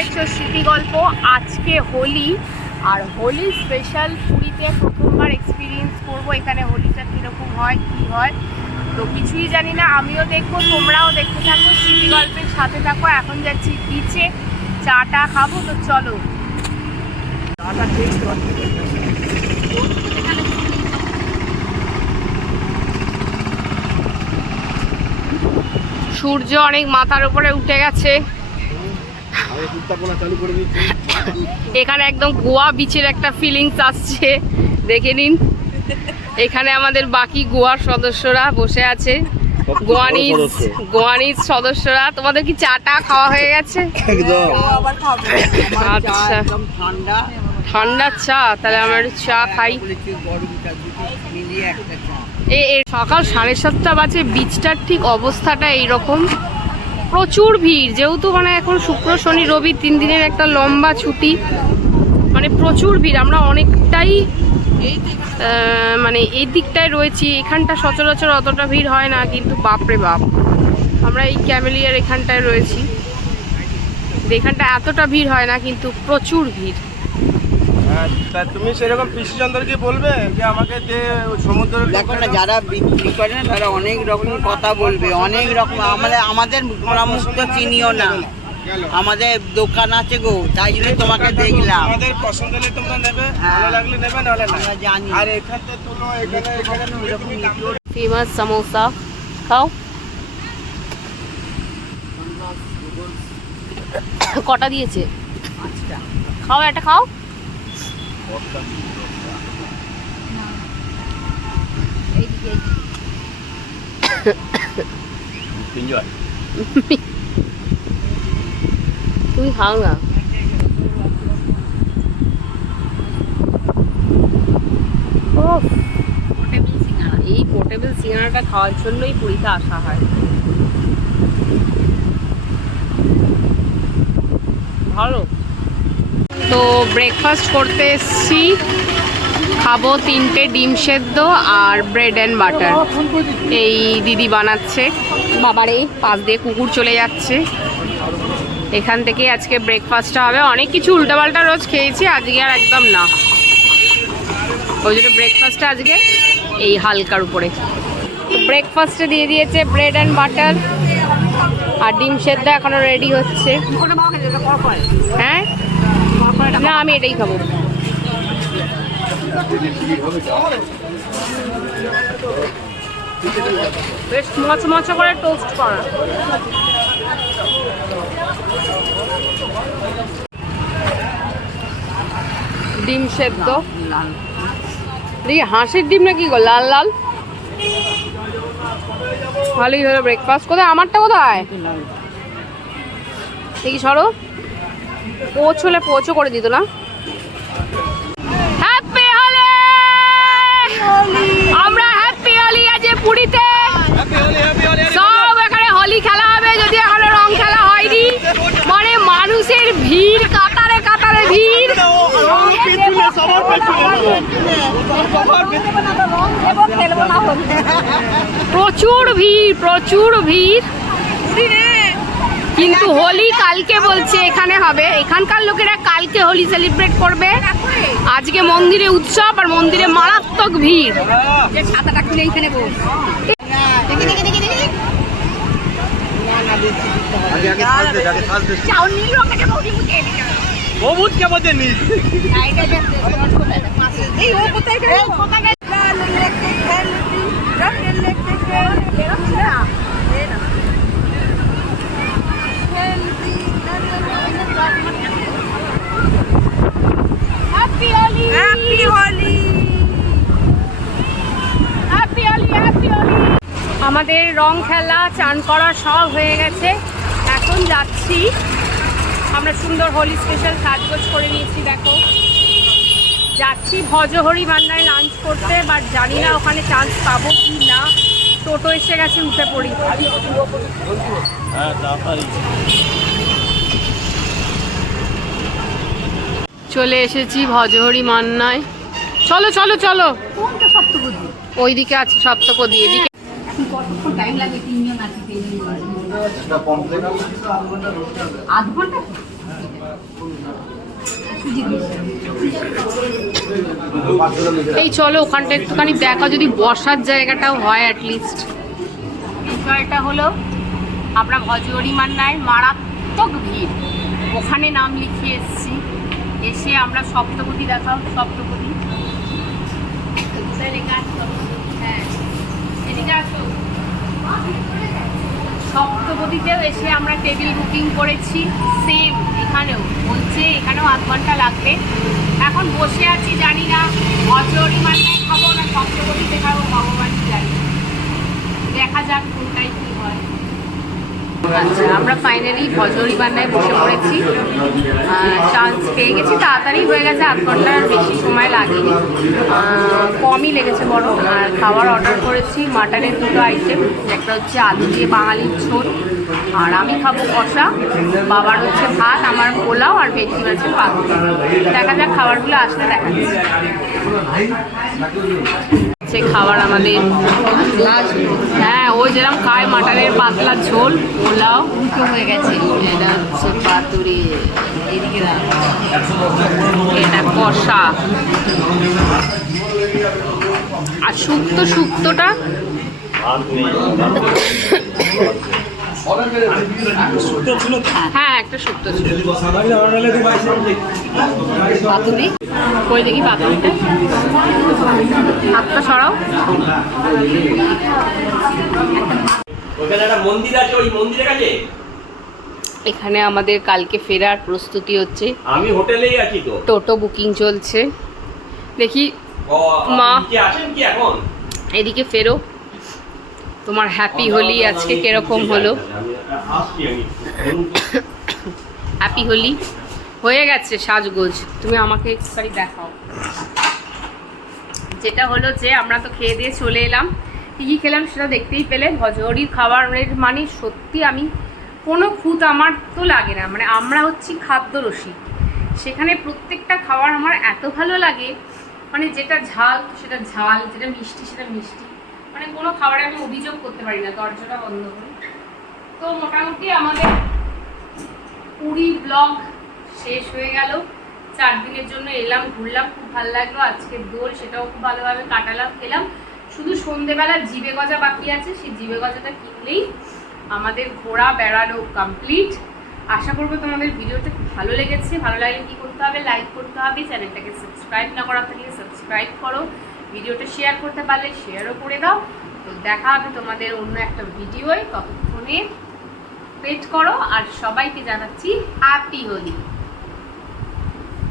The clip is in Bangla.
দেখছ স্মৃতি গল্প আজকে হোলি। আর হোলি স্পেশাল পুরীতে প্রথমবার এক্সপিরিয়েন্স করব। এখানে হোলিটা কীরকম হয়, কি হয়, তো কিছুই জানি না। আমিও দেখব, তোমরাও দেখতে থাকো স্মৃতি গল্পের সাথে থাকো। এখন যাচ্ছি বিচে চাটা খাব, তো চলো। সূর্য অনেক মাথার উপরে উঠে গেছে। এখানে একদম গোয়া বিচের একটা ফিলিংস আসছে। দেখে নিন। এখানে আমাদের বাকি গোয়ার সদস্যরা বসে আছে। গোয়ানিজ গোয়ানিজ সদস্যরা। তোমাদের কি চাটা খাওয়া হয়ে গেছে? আচ্ছা। একদম ঠান্ডা। ঠান্ডা চা? তাহলে আমরা একটু চা খাই। একটা চা এ সকাল সাড়ে সাতটা বাজে। বিচটার ঠিক অবস্থাটা এইরকম। প্রচুর ভিড়, যেহেতু মানে এখন শুক্র, শনি, রবি তিন দিনের একটা লম্বা ছুটি। মানে প্রচুর ভিড়, আমরা অনেকটাই মানে এই দিকটায় রয়েছি। এখানটা সচরাচর অতটা ভিড় হয় না, কিন্তু বাপরে বাপ। আমরা এই ক্যামেলিয়ার এখানটায় রয়েছি। এখানটা এতটা ভিড় হয় না, কিন্তু প্রচুর ভিড়। তা তুমি সেরকম পিসি চন্দ্রকে বলবে যে আমাকে যে সমুদ্র দেখো না যারা বিক্রি করে না তারা অনেক রকম কথা বলবে অনেক রকম আমাদের আমাদের মুখ তো চিনিও না। আমাদের দোকান আছে গো তাই জন্য তোমাকে দেখলাম। আমাদের পছন্দ হলে তোমরা নেবে হ্যাঁ। ভালো লাগলে নেবে নাহলে না। আমরা জানি। আর এখান থেকে তুলো এখানে ফেমাস সামোসা। খাও। কটা দিয়েছে? আচ্ছা। খাও একটা খাও। তুমি খাও না। ওফ, এই পোর্টেবল সিঙ্গারাটা খাওয়ার জন্যই পুরীতে আসা হয় ভালো তো ব্রেকফাস্ট করতে এসছি। খাব তিনটে ডিম সেদ্ধ আর ব্রেড অ্যান্ড বাটার এই দিদি বানাচ্ছে। বাবারে পাশ দিয়ে কুকুর চলে যাচ্ছে। এখান থেকে আজকে ব্রেকফাস্টটা হবে। অনেক কিছু উল্টাপাল্টা রোজ খেয়েছি আজকে আর একদম না। ওই জন্য ব্রেকফাস্টটা আজকে এই হালকার উপরে। ব্রেকফাস্টে দিয়ে দিয়েছে ব্রেড অ্যান্ড বাটার আর ডিম সেদ্ধ এখনও রেডি হচ্ছে। হ্যাঁ? না আমি এটাই খাব। বেশ মচ করে টোস্ট করা। ডিম সেদ্ধ। দেখি হাঁসের ডিম নাকি গো? লাল লাল। ভালোই হলো ব্রেকফাস্ট কোথায়? আমারটা কোথায়? দেখি সরো। পোচ হলে পোচও করে দিত না। হ্যাপি হোলি আমরা হ্যাপি হোলি আছে পুরীতে। সব এখানে হোলি খেলা হবে যদি এখানে রং খেলা হয়নি। মানে মানুষের ভিড় কাতারে কাতারে ভিড়। প্রচুর ভিড় প্রচুর ভিড়। কিন্তু হোলি কালকে বলছে, এখানে হবে। এখানকার লোকেরা কালকে হোলি সেলিব্রেট করবে। আজকে মন্দিরে উৎসব আর মন্দিরে মারাত্মক ভিড়। ছাতাটা খুলে এইখানে বস আগে আগে শ্বাস দে আগে শ্বাস দে সবুজ কে বলতে নীল happy Holi happy Holi happy Holi happy Holi আমাদের রং খেলা, চান করা সব হয়ে গেছে। এখন যাচ্ছি। আমরা সুন্দর হোলি স্পেশাল সাজগোজ করে নিয়েছি, দেখো। যাচ্ছি ভজহরি মান্নায় লাঞ্চ করতে বাট জানি না ওখানে চান্স পাবো কি না। টোটো এসে গেছে, উঠে পড়ি। চলে এসেছি ভজহরি মান্নায়। চলো চলো চলো। ওইদিকে আছে সপ্তপদী এদিকে আধ ঘণ্টা? এই চলো ওখানটা একটুখানি দেখা যদি বসার জায়গাটাও হয় অ্যাটলিস্ট বিষয়টা হলো আমরা ভজগরি মান্নায় মারাত্মক ভিড়। ওখানে নাম লিখিয়ে এসেছি। এসে আমরা সপ্তপতি দেখাও সপ্তপতি এদিকে আসো। হ্যাঁ এদিকে আসো সপ্তপদীতেও এসে আমরা টেবিল বুকিং করেছি সেম এখানেও, বলছে এখানেও আধ ঘণ্টা লাগবে। এখন বসে আছি, জানি না অজরি মান্নায় খাব না সপ্তপদীতে খাব ভগবান জানি। দেখা যাক কোনটাই কি হয়। আচ্ছা আমরা ফাইনালি ভজরি বান্নায় বসে পড়েছি চান্স পেয়ে গেছি, তাড়াতাড়ি হয়ে গেছে, আধ ঘণ্টার বেশি সময় লাগেনি। কমই লেগেছে বড় আর খাবার অর্ডার করেছি মাটনের দুটো আইটেম একটা হচ্ছে আলু দিয়ে বাঙালির ঝোল, আর আমি খাব কষা, বাবার হচ্ছে ভাত, আমার পোলাও, আর ভেটকি মাছের পাতুরি। দেখা যাক, খাবারগুলো আসলে দেখা হচ্ছে খাবার আমাদের। হ্যাঁ ও যেরকম খায় মাটনের পাতলা ঝোল, পোলাও উল্টো হয়ে গেছে। এটা হচ্ছে পাতুরি। এটা কষা। আর শুক্তো শুক্তোটা? হ্যাঁ একটা ছিল। কই দেখি পাতুরিটা? হাতটা সরাও। মন্দির আছে ওই মন্দিরের কাছে? এখানে আমাদের কালকে ফেরার প্রস্তুতি হচ্ছে। আমি হোটেলেই আছি তো। টোটো বুকিং চলছে। দেখি মা। আছেন কি এখন? এদিকে ফেরো। তোমার হ্যাপি হোলি আজকে কীরকম হলো? হ্যাপি হোলি? হয়ে গেছে সাজগোজ। তুমি আমাকে একটুখানি দেখাও। যেটা হলো যে আমরা তো খেয়ে দিয়ে চলে এলাম। কী কী খেলাম সেটা দেখতেই পেলে। ভজহরির খাবারের মানে সত্যি আমি কোনো খুঁত আমার তো লাগে না। মানে আমরা হচ্ছি খাদ্য রসিক সেখানে প্রত্যেকটা খাবার আমার এত ভালো লাগে। মানে যেটা ঝাল, সেটা ঝাল, যেটা মিষ্টি, সেটা মিষ্টি। মানে কোনো খাবারে আমি অভিযোগ করতে পারি না, দরজাটা বন্ধ করি তো মোটামুটি আমাদের পুরী ব্লগ শেষ হয়ে গেল। চার দিনের জন্য এলাম, ঘুরলাম, খুব ভালো লাগল। আজকে দোল, সেটাও খুব ভালোভাবে কাটালাম, খেলাম। শুধু সন্ধেবেলা জিবে গজা বাকি আছে, সেই জিবে গজাটা কিনলেই আমাদের ঘোরা বেড়ানো কমপ্লিট আশা করব তোমাদের ভিডিওটা খুব ভালো লেগেছে। ভালো লাগলে কি করতে হবে লাইক করতে হবে। চ্যানেলটাকে সাবস্ক্রাইব না করা থাকলে সাবস্ক্রাইব করো। ভিডিওটা শেয়ার করতে পারলে শেয়ারও করে দাও। তো দেখা হবে তোমাদের অন্য একটা ভিডিওয়। ততক্ষণে পেট করো। আর সবাইকে জানাচ্ছি হ্যাপি হোলি